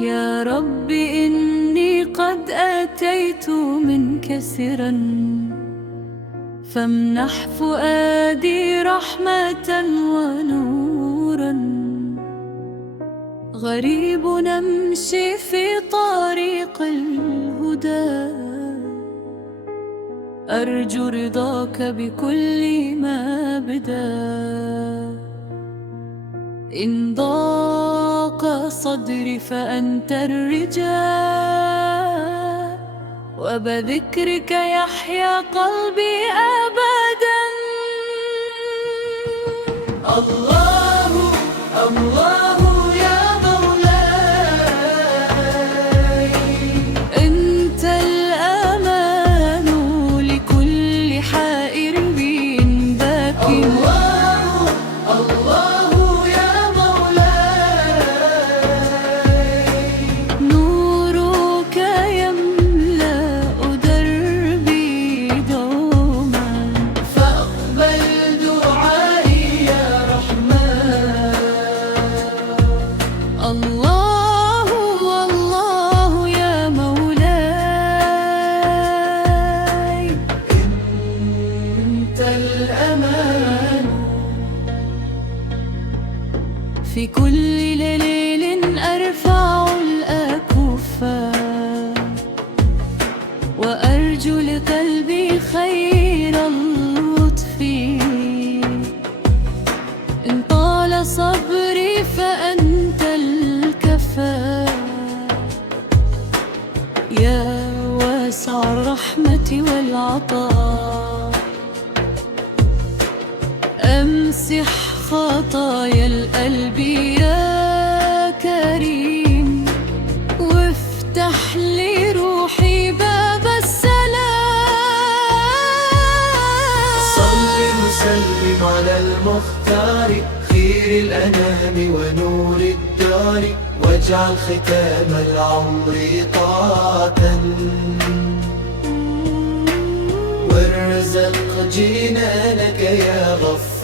يا رب إني قد أتيت منك سرا، فامنح فؤادي رحمة ونورا. غريب نمشي في طريق الهدى، أرجو رضاك بكل ما بدا. إن ضاق صدري فأنت الرجاء، وبذكرك يحيا قلبي أبدا. الله الله يا مولاي، أنت الأمان لكل حائر باك. الله الله يا مولاي، نورك يملأ دربي دوما، فاقبل دعائي يا رحمن. الله الله يا مولاي، أنت الأمان. في كل ليل أرفع الأكف، وأرجو لقلبي خير اللطف. إن طال صبري فأنت الكفاء، يا واسع الرحمة والعطاء. أمسح خطايا القلب يا كريم، وافتح لي روحي باب السلام. صل وسلم على المختار، خير الأنام ونور الدار، واجعل ختام العمر طاعة. والرزق جينا لك يا غفار،